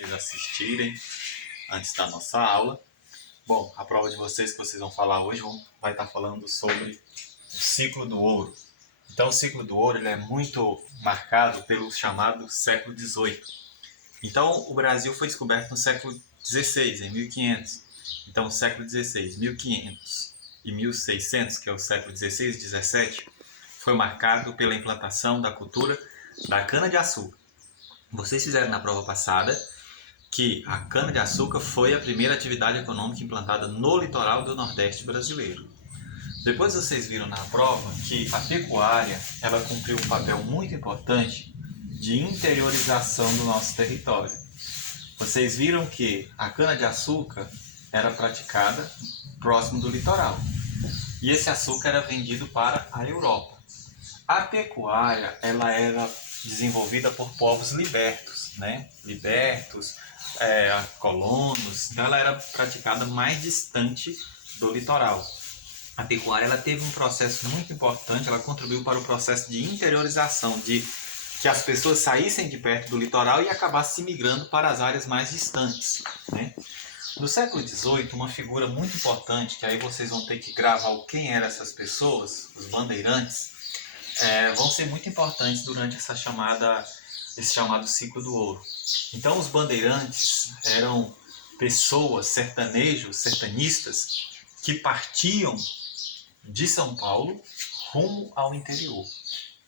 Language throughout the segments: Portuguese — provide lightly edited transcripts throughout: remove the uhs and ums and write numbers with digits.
vocês assistirem antes da nossa aula. Bom, a prova de vocês que vocês vão falar hoje vai estar falando sobre o ciclo do ouro. Então, o ciclo do ouro ele é muito marcado pelo chamado século XVIII. Então, o Brasil foi descoberto no século XVI, em 1500. Então, o século XVI, 1500 e 1600, que é o século XVI e XVII, foi marcado pela implantação da cultura da cana-de-açúcar. Vocês fizeram na prova passada que a cana-de-açúcar foi a primeira atividade econômica implantada no litoral do Nordeste brasileiro. Depois vocês viram na prova que a pecuária ela cumpriu um papel muito importante de interiorização do nosso território. Vocês viram que a cana-de-açúcar era praticada próximo do litoral e esse açúcar era vendido para a Europa. A pecuária ela era desenvolvida por povos libertos, colonos, então ela era praticada mais distante do litoral. A pecuária ela teve um processo muito importante, ela contribuiu para o processo de interiorização, de que as pessoas saíssem de perto do litoral e acabassem migrando para as áreas mais distantes, né? No século XVIII, uma figura muito importante, que aí vocês vão ter que gravar quem eram essas pessoas, os bandeirantes, vão ser muito importantes durante esse chamado ciclo do ouro. Então, os bandeirantes eram pessoas, sertanistas, que partiam de São Paulo rumo ao interior.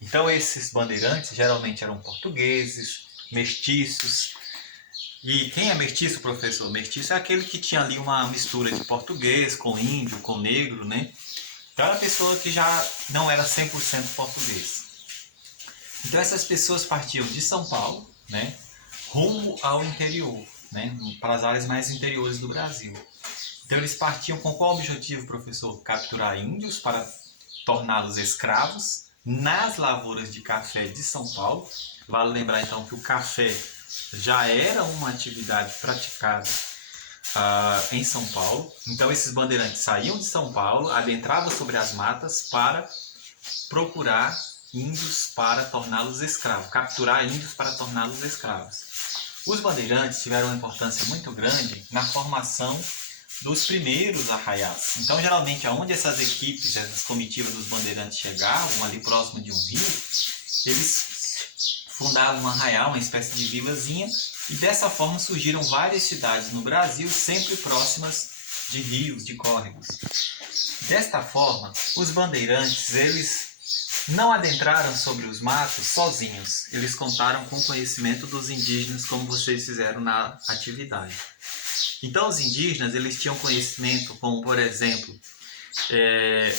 Então, esses bandeirantes geralmente eram portugueses, mestiços. E quem é mestiço, professor? Mestiço é aquele que tinha ali uma mistura de português com índio, com negro, né? Então, era uma pessoa que já não era 100% português. Então, essas pessoas partiam de São Paulo, né, rumo ao interior, né, para as áreas mais interiores do Brasil. Então, eles partiam com qual objetivo, professor? Capturar índios para torná-los escravos nas lavouras de café de São Paulo. Vale lembrar, então, que o café já era uma atividade praticada em São Paulo. Então, esses bandeirantes saíam de São Paulo, adentravam sobre as matas para procurar índios para torná-los escravos, capturar índios para torná-los escravos. Os bandeirantes tiveram uma importância muito grande na formação dos primeiros arraiais. Então, geralmente, aonde essas equipes, essas comitivas dos bandeirantes chegavam, ali próximo de um rio, eles fundavam um arraial, uma espécie de vilazinha, e dessa forma surgiram várias cidades no Brasil, sempre próximas de rios, de córregos. Desta forma, os bandeirantes, eles não adentraram sobre os matos sozinhos, eles contaram com o conhecimento dos indígenas, como vocês fizeram na atividade. Então, os indígenas, eles tinham conhecimento, como por exemplo,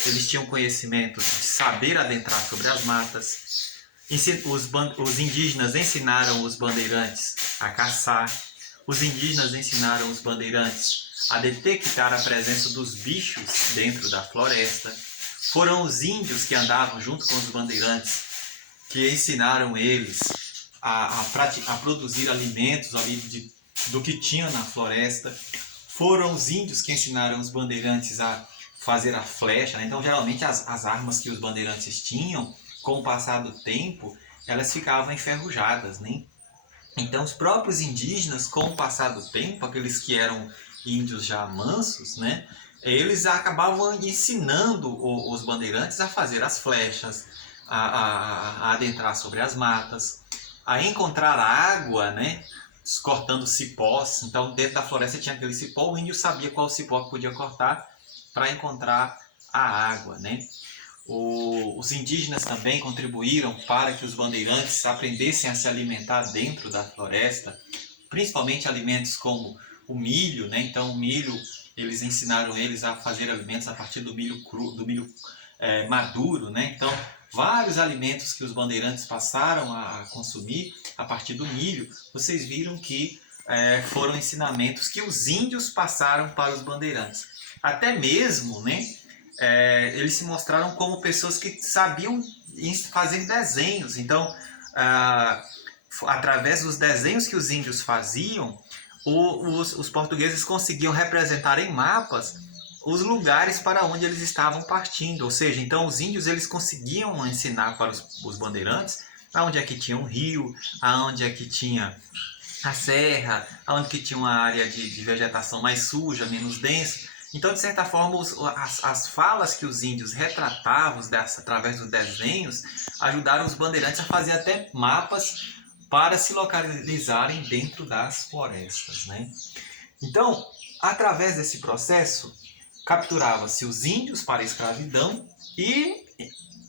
eles tinham conhecimento de saber adentrar sobre as matas. Os indígenas ensinaram os bandeirantes a caçar. Os indígenas ensinaram os bandeirantes a detectar a presença dos bichos dentro da floresta. Foram os índios que andavam junto com os bandeirantes que ensinaram eles a produzir alimentos ali do que tinha na floresta. Foram os índios que ensinaram os bandeirantes a fazer a flecha, né? Então, geralmente, as armas que os bandeirantes tinham, com o passar do tempo, elas ficavam enferrujadas, né? Então, os próprios indígenas, com o passar do tempo, aqueles que eram índios já mansos, né, eles acabavam ensinando os bandeirantes a fazer as flechas, a adentrar sobre as matas, a encontrar água, né, cortando cipós. Então, dentro da floresta tinha aquele cipó, o índio sabia qual cipó que podia cortar para encontrar a água, né? Os indígenas também contribuíram para que os bandeirantes aprendessem a se alimentar dentro da floresta, principalmente alimentos como o milho, né? Então, o milho, eles ensinaram eles a fazer alimentos a partir do milho maduro, né? Então, vários alimentos que os bandeirantes passaram a consumir a partir do milho, vocês viram que foram ensinamentos que os índios passaram para os bandeirantes. Até mesmo, né, eles se mostraram como pessoas que sabiam fazer desenhos. Então, através dos desenhos que os índios faziam, os portugueses conseguiam representar em mapas os lugares para onde eles estavam partindo. Ou seja, então os índios eles conseguiam ensinar para os bandeirantes aonde é que tinha um rio, aonde é que tinha a serra, onde que tinha uma área de vegetação mais suja, menos densa. Então, de certa forma, as falas que os índios retratavam através dos desenhos ajudaram os bandeirantes a fazer até mapas para se localizarem dentro das florestas, né? Então, através desse processo, capturava-se os índios para a escravidão e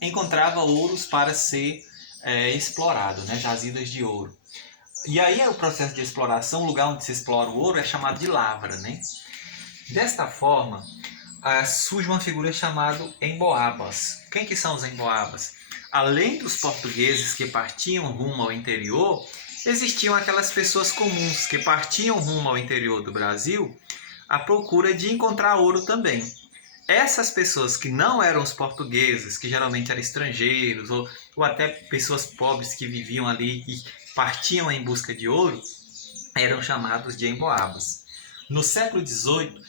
encontrava ouros para ser explorado, né? Jazidas de ouro. E aí é o processo de exploração, o lugar onde se explora o ouro é chamado de lavra, né? Desta forma, surge uma figura chamada emboabas. Quem que são os emboabas? Além dos portugueses que partiam rumo ao interior, existiam aquelas pessoas comuns que partiam rumo ao interior do Brasil à procura de encontrar ouro também. Essas pessoas que não eram os portugueses, que geralmente eram estrangeiros, ou até pessoas pobres que viviam ali e partiam em busca de ouro, eram chamados de emboabas. No século XVIII,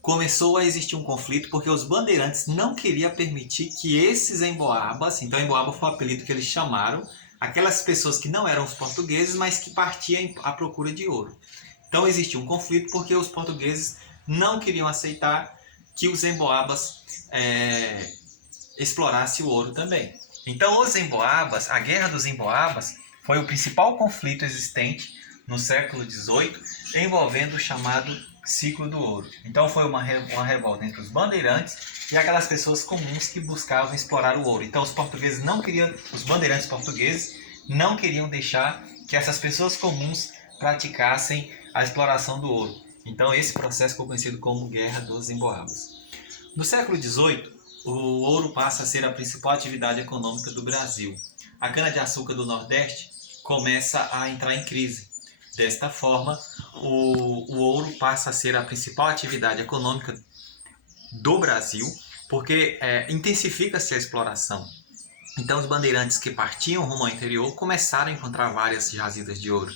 começou a existir um conflito porque os bandeirantes não queriam permitir que esses emboabas, então emboaba foi o apelido que eles chamaram, aquelas pessoas que não eram os portugueses, mas que partiam à procura de ouro. Então existia um conflito porque os portugueses não queriam aceitar que os emboabas explorassem o ouro também. Então os emboabas, a Guerra dos Emboabas, foi o principal conflito existente no século XVIII, envolvendo o chamado ciclo do ouro. Então foi uma revolta entre os bandeirantes e aquelas pessoas comuns que buscavam explorar o ouro. Então os portugueses não queriam, os bandeirantes portugueses não queriam deixar que essas pessoas comuns praticassem a exploração do ouro. Então esse processo foi conhecido como Guerra dos Emboabas. No século XVIII, o ouro passa a ser a principal atividade econômica do Brasil. A cana-de-açúcar do Nordeste começa a entrar em crise. Desta forma, o ouro passa a ser a principal atividade econômica do Brasil, porque intensifica-se a exploração. Então, os bandeirantes que partiam rumo ao interior começaram a encontrar várias jazidas de ouro.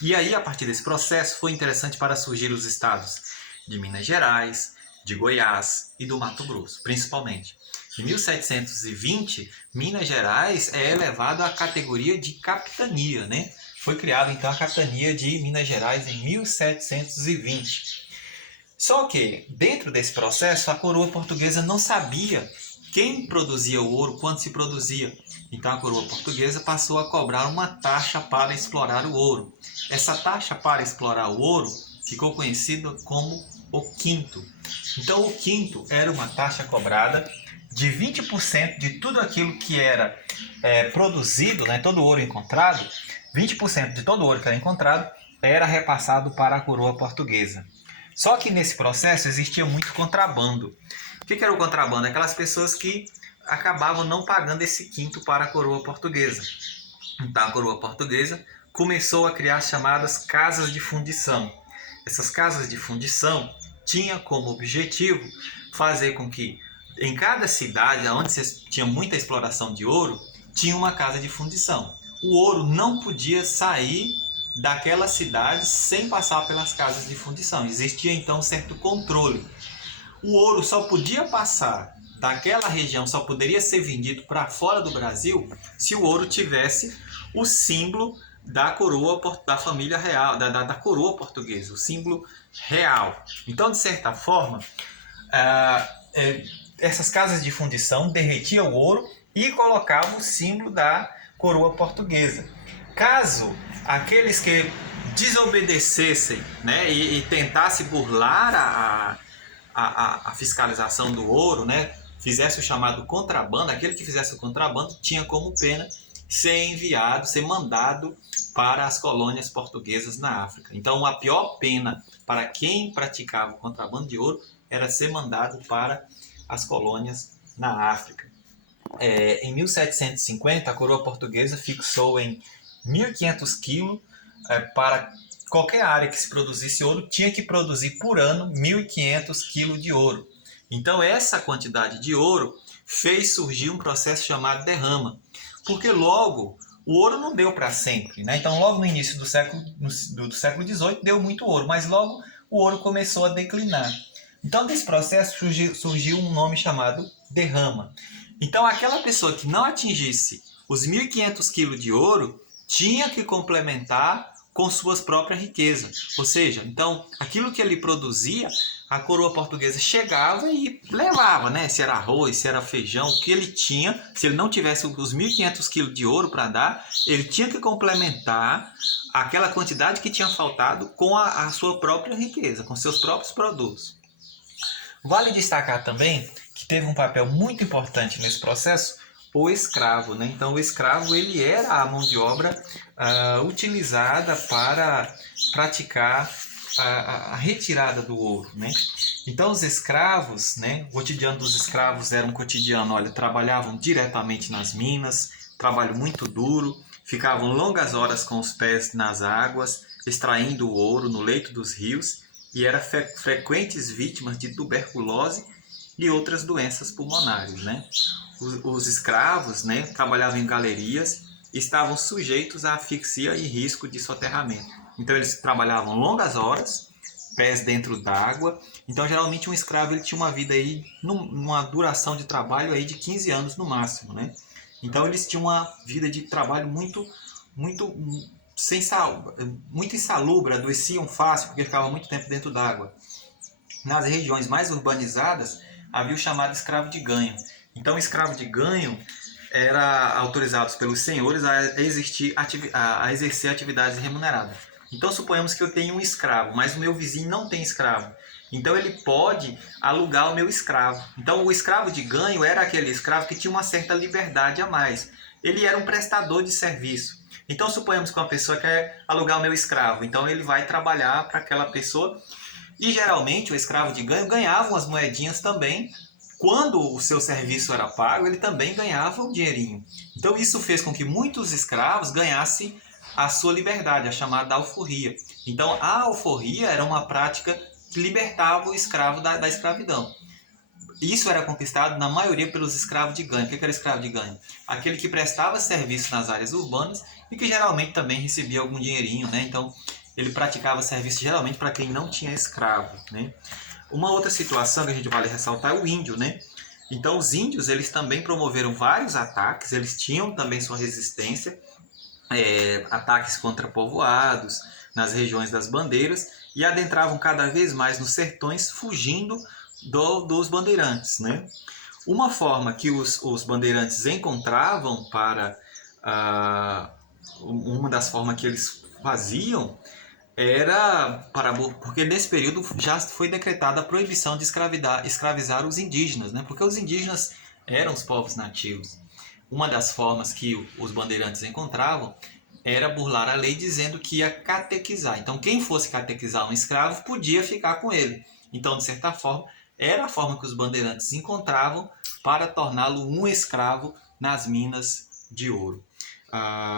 E aí, a partir desse processo, foi interessante para surgir os estados de Minas Gerais, de Goiás e do Mato Grosso, principalmente. Em 1720, Minas Gerais é elevado à categoria de capitania, né? Foi criada então a capitania de Minas Gerais em 1720. Só que, dentro desse processo, a coroa portuguesa não sabia quem produzia o ouro, quando se produzia. Então a coroa portuguesa passou a cobrar uma taxa para explorar o ouro. Essa taxa para explorar o ouro ficou conhecida como o quinto. Então o quinto era uma taxa cobrada de 20% de tudo aquilo que era produzido, né, todo o ouro encontrado, 20% de todo o ouro que era encontrado era repassado para a coroa portuguesa. Só que nesse processo existia muito contrabando. O que era o contrabando? Aquelas pessoas que acabavam não pagando esse quinto para a coroa portuguesa. Então a coroa portuguesa começou a criar as chamadas casas de fundição. Essas casas de fundição tinham como objetivo fazer com que em cada cidade onde tinha muita exploração de ouro, tinha uma casa de fundição. O ouro não podia sair daquela cidade sem passar pelas casas de fundição. Existia então um certo controle. O ouro só podia passar daquela região, só poderia ser vendido para fora do Brasil se o ouro tivesse o símbolo da coroa da família real, da coroa portuguesa, o símbolo real. Então, de certa forma, essas casas de fundição derretiam o ouro e colocavam o símbolo da coroa portuguesa. Caso aqueles que desobedecessem, né, e tentassem burlar a fiscalização do ouro, né, fizesse o chamado contrabando, aquele que fizesse o contrabando tinha como pena ser enviado, ser mandado para as colônias portuguesas na África. Então a pior pena para quem praticava o contrabando de ouro era ser mandado para as colônias na África. Em 1750, a coroa portuguesa fixou em 1.500 quilos para qualquer área que se produzisse ouro, tinha que produzir por ano 1.500 quilos de ouro. Então essa quantidade de ouro fez surgir um processo chamado derrama, porque logo o ouro não deu para sempre, né? Então logo no início do século XVIII deu muito ouro, mas logo o ouro começou a declinar. Então desse processo surgiu um nome chamado derrama. Então aquela pessoa que não atingisse os 1.500 quilos de ouro tinha que complementar com suas próprias riquezas. Ou seja, então, aquilo que ele produzia, a coroa portuguesa chegava e levava, né? Se era arroz, se era feijão, o que ele tinha, se ele não tivesse os 1.500 quilos de ouro para dar, ele tinha que complementar aquela quantidade que tinha faltado com a sua própria riqueza, com seus próprios produtos. Vale destacar também que teve um papel muito importante nesse processo o escravo, né? Então o escravo ele era a mão de obra utilizada para praticar a retirada do ouro, né? Então os escravos, né? O cotidiano dos escravos era um cotidiano, olha, trabalhavam diretamente nas minas, trabalho muito duro, ficavam longas horas com os pés nas águas, extraindo o ouro no leito dos rios e eram frequentes vítimas de tuberculose e outras doenças pulmonares, né? Os escravos, né, trabalhavam em galerias e estavam sujeitos à asfixia e risco de soterramento. Então eles trabalhavam longas horas, pés dentro d'água. Então geralmente um escravo ele tinha uma vida aí, numa duração de trabalho aí de 15 anos no máximo, né? Então eles tinham uma vida de trabalho muito insalubre, adoeciam fácil porque ficavam muito tempo dentro d'água. Nas regiões mais urbanizadas havia o chamado escravo de ganho. Então, o escravo de ganho era autorizado pelos senhores a exercer atividades remuneradas. Então, suponhamos que eu tenho um escravo, mas o meu vizinho não tem escravo. Então, ele pode alugar o meu escravo. Então, o escravo de ganho era aquele escravo que tinha uma certa liberdade a mais. Ele era um prestador de serviço. Então, suponhamos que uma pessoa quer alugar o meu escravo. Então, ele vai trabalhar para aquela pessoa. E, geralmente, o escravo de ganho ganhava umas moedinhas também. Quando o seu serviço era pago, ele também ganhava um dinheirinho. Então isso fez com que muitos escravos ganhassem a sua liberdade, a chamada alforria. Então a alforria era uma prática que libertava o escravo da escravidão. Isso era conquistado na maioria pelos escravos de ganho. O que era escravo de ganho? Aquele que prestava serviço nas áreas urbanas e que geralmente também recebia algum dinheirinho, né? Então ele praticava serviço geralmente para quem não tinha escravo, né? Uma outra situação que a gente vale ressaltar é o índio, né? Então os índios eles também promoveram vários ataques, eles tinham também sua resistência, ataques contra povoados, nas regiões das bandeiras, e adentravam cada vez mais nos sertões, fugindo dos bandeirantes, né? Uma forma que os bandeirantes encontravam uma das formas que eles faziam porque nesse período já foi decretada a proibição de escravizar os indígenas, né? Porque os indígenas eram os povos nativos. Uma das formas que os bandeirantes encontravam era burlar a lei dizendo que ia catequizar. Então quem fosse catequizar um escravo podia ficar com ele. Então, de certa forma, era a forma que os bandeirantes encontravam para torná-lo um escravo nas minas de ouro.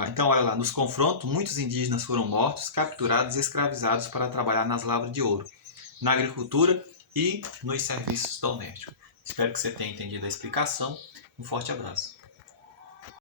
Então, olha lá, nos confrontos, muitos indígenas foram mortos, capturados e escravizados para trabalhar nas lavras de ouro, na agricultura e nos serviços domésticos. Espero que você tenha entendido a explicação. Um forte abraço.